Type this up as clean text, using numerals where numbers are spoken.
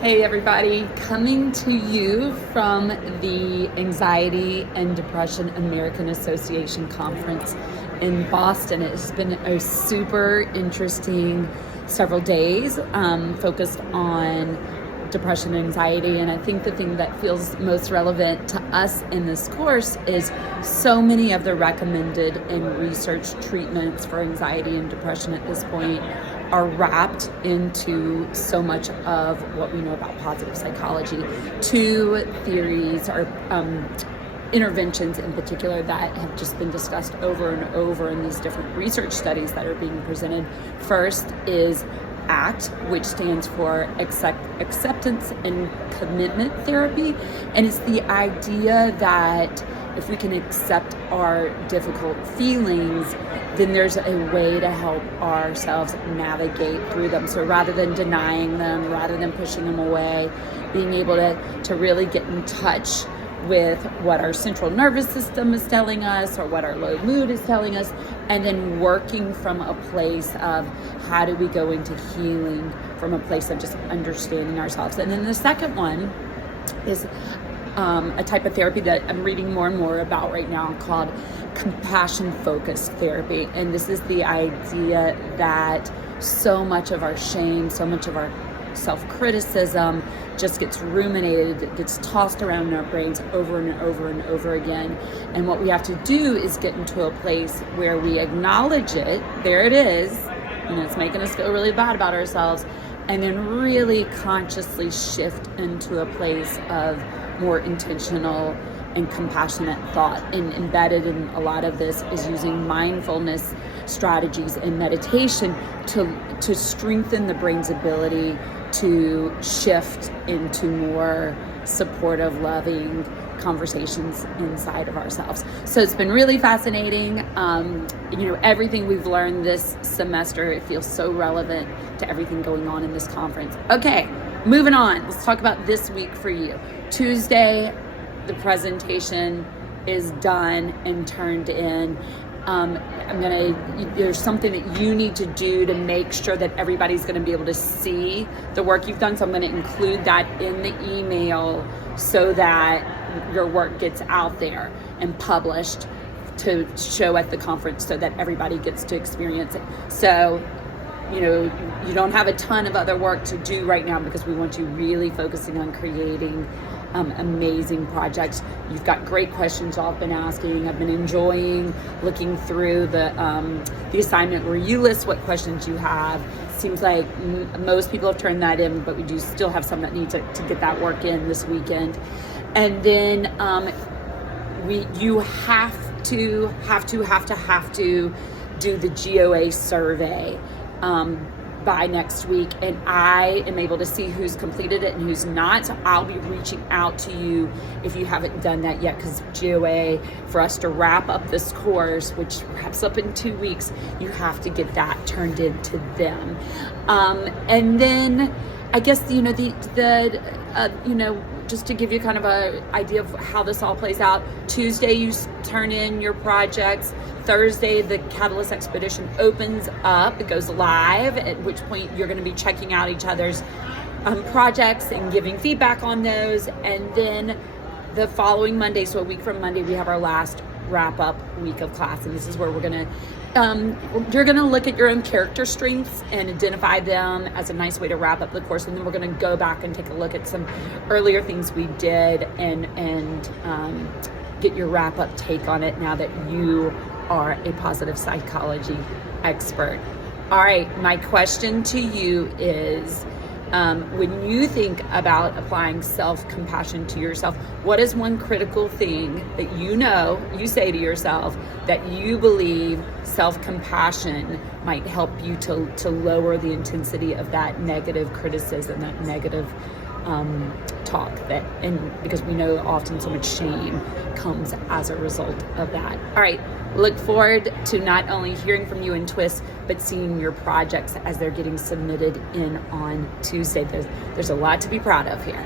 Hey everybody, coming to you from the Anxiety and Depression American Association Conference in Boston. It's been a super interesting several days focused on depression and anxiety, and I think the thing that feels most relevant to us in this course is so many of the recommended and researched treatments for anxiety and depression at this point are wrapped into so much of what we know about positive psychology. Two theories or interventions in particular that have just been discussed over and over in these different research studies that are being presented. First is ACT, which stands for acceptance and commitment therapy, and it's the idea that if we can accept our difficult feelings, then there's a way to help ourselves navigate through them. So rather than denying them, rather than pushing them away, being able to really get in touch with what our central nervous system is telling us or what our low mood is telling us, and then working from a place of how do we go into healing from a place of just understanding ourselves. And then the second one is a type of therapy that I'm reading more and more about right now called compassion-focused therapy. And this is the idea that so much of our shame, so much of our self-criticism just gets ruminated, it gets tossed around in our brains over and over and over again. And what we have to do is get into a place where we acknowledge it, there it is, and it's making us feel really bad about ourselves, and then really consciously shift into a place of more intentional and compassionate thought. And embedded in a lot of this is using mindfulness strategies and meditation to strengthen the brain's ability to shift into more supportive, loving conversations inside of ourselves. So it's been really fascinating. Everything we've learned this semester, it feels so relevant to everything going on in this conference. Okay, moving on. Let's talk about this week for you. Tuesday, the presentation is done and turned in. There's something that you need to do to make sure that everybody's going to be able to see the work you've done. So I'm going to include that in the email so that your work gets out there and published to show at the conference so that everybody gets to experience it. So, you don't have a ton of other work to do right now because we want you really focusing on creating amazing projects. You've got great questions y'all have been asking. I've been enjoying looking through the assignment where you list what questions you have. Seems like most people have turned that in, but we do still have some that need to get that work in this weekend. And then you have to do the GOA survey by next week, and I am able to see who's completed it and who's not. So I'll be reaching out to you if you haven't done that yet, because GOA, for us to wrap up this course, which wraps up in 2 weeks, you have to get that turned into them. And then I guess, just to give you kind of an idea of how this all plays out, Tuesday you turn in your projects. Thursday, the Catalyst Expedition opens up, it goes live, at which point you're going to be checking out each other's projects and giving feedback on those. And then the following Monday, so a week from Monday, we have our last wrap-up week of class. And this is where you're going to look at your own character strengths and identify them as a nice way to wrap up the course. And then we're going to go back and take a look at some earlier things we did and get your wrap-up take on it now that you are a positive psychology expert. All right, my question to you is, when you think about applying self-compassion to yourself, what is one critical thing that you say to yourself that you believe self-compassion might help you to lower the intensity of that negative criticism, that negative talk, because we know often so much shame comes as a result of that. All right, look forward to not only hearing from you in TWIS, but seeing your projects as they're getting submitted in on Tuesday. There's a lot to be proud of here.